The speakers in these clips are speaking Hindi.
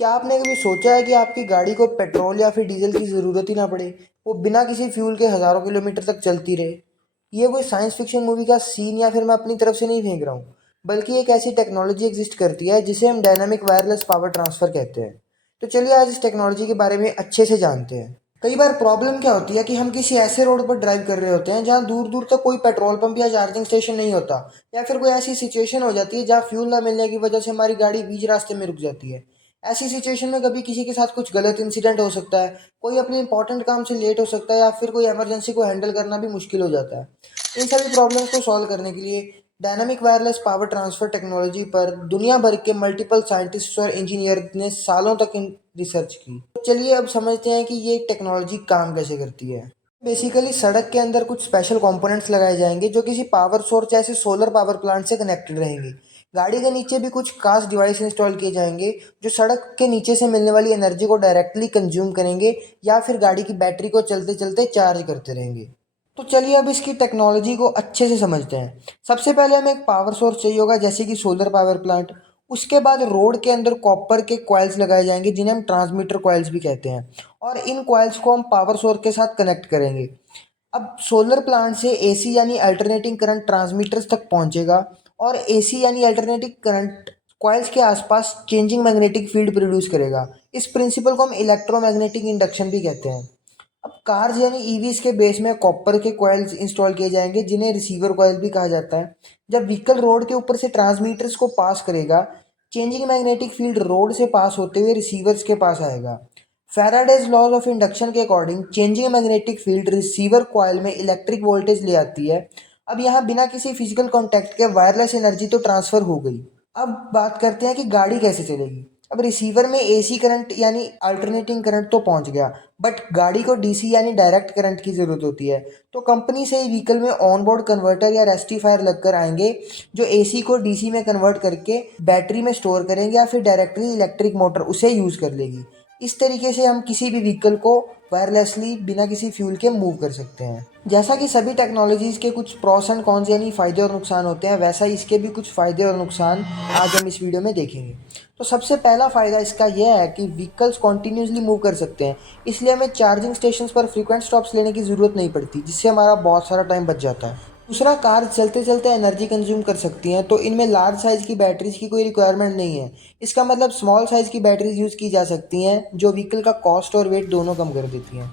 क्या आपने कभी सोचा है कि आपकी गाड़ी को पेट्रोल या फिर डीजल की ज़रूरत ही ना पड़े, वो बिना किसी फ्यूल के हज़ारों किलोमीटर तक चलती रहे? ये कोई साइंस फिक्शन मूवी का सीन या फिर मैं अपनी तरफ से नहीं फेंक रहा हूँ, बल्कि एक ऐसी टेक्नोलॉजी एग्जिस्ट करती है जिसे हम डायनामिक वायरलेस पावर ट्रांसफ़र कहते हैं। तो चलिए आज इस टेक्नोलॉजी के बारे में अच्छे से जानते हैं। कई बार प्रॉब्लम क्या होती है कि हम किसी ऐसे रोड पर ड्राइव कर रहे होते हैं जहाँ दूर दूर तक कोई पेट्रोल पंप या चार्जिंग स्टेशन नहीं होता, या फिर कोई ऐसी सिचुएशन हो जाती है जहाँ फ्यूल ना मिलने की वजह से हमारी गाड़ी बीच रास्ते में रुक जाती है। ऐसी सिचुएशन में कभी किसी के साथ कुछ गलत इंसिडेंट हो सकता है, कोई अपने इंपॉर्टेंट काम से लेट हो सकता है, या फिर कोई इमरजेंसी को हैंडल करना भी मुश्किल हो जाता है। इन सभी प्रॉब्लम्स को सॉल्व करने के लिए dynamic wireless power transfer technology पर दुनिया भर के मल्टीपल साइंटिस्ट और इंजीनियर ने सालों तक रिसर्च की। तो चलिए अब समझते हैं कि ये टेक्नोलॉजी काम कैसे करती है। बेसिकली सड़क के अंदर कुछ स्पेशल कंपोनेंट्स लगाए जाएंगे जो किसी पावर सोर्स जैसे सोलर पावर प्लांट से कनेक्टेड रहेंगे। गाड़ी के नीचे भी कुछ खास डिवाइस इंस्टॉल किए जाएंगे जो सड़क के नीचे से मिलने वाली एनर्जी को डायरेक्टली कंज्यूम करेंगे, या फिर गाड़ी की बैटरी को चलते चलते चार्ज करते रहेंगे। तो चलिए अब इसकी टेक्नोलॉजी को अच्छे से समझते हैं। सबसे पहले हमें एक पावर सोर्स चाहिए होगा, जैसे कि सोलर पावर प्लांट। उसके बाद रोड के अंदर कॉपर के कॉइल्स लगाए जाएंगे जिन्हें हम ट्रांसमीटर कॉइल्स भी कहते हैं, और इन कॉइल्स को हम पावर सोर्स के साथ कनेक्ट करेंगे। अब सोलर प्लांट से एसी यानी अल्टरनेटिंग करंट ट्रांसमीटर्स तक पहुंचेगा, और एसी यानी अल्टरनेटिंग करंट कॉइल्स के आसपास चेंजिंग मैग्नेटिक फील्ड प्रोड्यूस करेगा। इस प्रिंसिपल को हम इलेक्ट्रोमैग्नेटिक इंडक्शन भी कहते हैं। अब कार्स यानी ईवीज के बेस में कॉपर के कॉइल्स इंस्टॉल किए जाएंगे जिन्हें रिसीवर कॉइल भी कहा जाता है। जब व्हीकल रोड के ऊपर से ट्रांसमीटर्स को पास करेगा, चेंजिंग मैग्नेटिक फील्ड रोड से पास होते हुए रिसीवर्स के पास आएगा। फैराडेज लॉज ऑफ इंडक्शन के according changing magnetic field receiver coil में इलेक्ट्रिक वोल्टेज ले आती है। अब यहाँ बिना किसी फिजिकल कॉन्टैक्ट के वायरलेस एनर्जी तो ट्रांसफर हो गई। अब बात करते हैं कि गाड़ी कैसे चलेगी। अब रिसीवर में एसी करंट यानी अल्टरनेटिंग करंट तो पहुंच गया, बट गाड़ी को डीसी यानी डायरेक्ट करंट की ज़रूरत होती है। तो कंपनी से ही व्हीकल में ऑन बोर्ड कन्वर्टर या रेक्टिफायर लगकर आएंगे जो एसी को डीसी में कन्वर्ट करके बैटरी में स्टोर करेंगे, या फिर डायरेक्टली इलेक्ट्रिक मोटर उसे यूज़ कर लेगी। इस तरीके से हम किसी भी व्हीकल को वायरलेसली बिना किसी फ्यूल के मूव कर सकते हैं। जैसा कि सभी टेक्नोलॉजीज़ के कुछ प्रॉस एंड कॉन्स यानी फ़ायदे और नुकसान होते हैं, वैसा ही इसके भी कुछ फ़ायदे और नुकसान आज हम इस वीडियो में देखेंगे। तो सबसे पहला फ़ायदा इसका यह है कि व्हीकल्स कॉन्टीन्यूसली मूव कर सकते हैं, इसलिए हमें चार्जिंग स्टेशंस पर फ्रीक्वेंट स्टॉप्स लेने की ज़रूरत नहीं पड़ती, जिससे हमारा बहुत सारा टाइम बच जाता है। दूसरा, कार चलते चलते एनर्जी कंज्यूम कर सकती हैं, तो इनमें लार्ज साइज़ की बैटरीज की कोई रिक्वायरमेंट नहीं है। इसका मतलब स्मॉल साइज़ की बैटरीज यूज़ की जा सकती हैं जो व्हीकल का कॉस्ट और वेट दोनों कम कर देती हैं।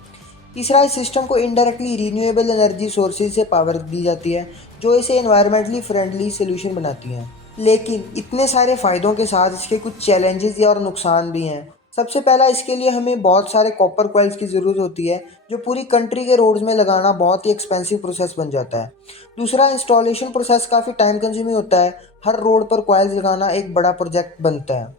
तीसरा, इस सिस्टम को इनडायरेक्टली रीन्यूएबल एनर्जी सोर्सेज से पावर दी जाती है, जो इसे एनवायरमेंटली फ्रेंडली सोल्यूशन बनाती हैं। लेकिन इतने सारे फ़ायदों के साथ इसके कुछ चैलेंजेस या और नुकसान भी हैं। सबसे पहला, इसके लिए हमें बहुत सारे कॉपर कॉइल्स की ज़रूरत होती है, जो पूरी कंट्री के रोड्स में लगाना बहुत ही एक्सपेंसिव प्रोसेस बन जाता है। दूसरा, इंस्टॉलेशन प्रोसेस काफ़ी टाइम कंज्यूमिंग होता है। हर रोड पर कॉइल्स लगाना एक बड़ा प्रोजेक्ट बनता है।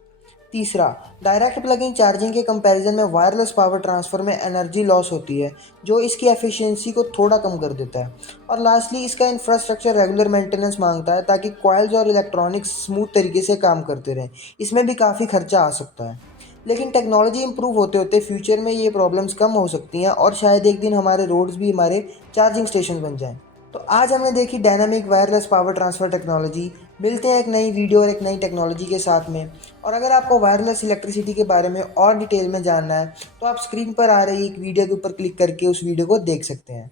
तीसरा, डायरेक्ट प्लग-इन चार्जिंग के कंपैरिजन में वायरलेस पावर ट्रांसफ़र में एनर्जी लॉस होती है, जो इसकी एफिशिएंसी को थोड़ा कम कर देता है। और लास्टली, इसका इंफ्रास्ट्रक्चर रेगुलर मेंटेनेंस मांगता है ताकि कॉइल्स और इलेक्ट्रॉनिक्स स्मूथ तरीके से काम करते रहें। इसमें भी काफ़ी खर्चा आ सकता है। लेकिन टेक्नोलॉजी इंप्रूव होते होते फ्यूचर में ये प्रॉब्लम्स कम हो सकती हैं, और शायद एक दिन हमारे रोड्स भी हमारे चार्जिंग स्टेशन बन जाएं। तो आज हमने देखी dynamic wireless power transfer technology. मिलते हैं एक नई वीडियो और एक नई टेक्नोलॉजी के साथ में। और अगर आपको वायरलेस इलेक्ट्रिसिटी के बारे में और डिटेल में जानना है, तो आप स्क्रीन पर आ रही एक वीडियो के ऊपर क्लिक करके उस वीडियो को देख सकते हैं।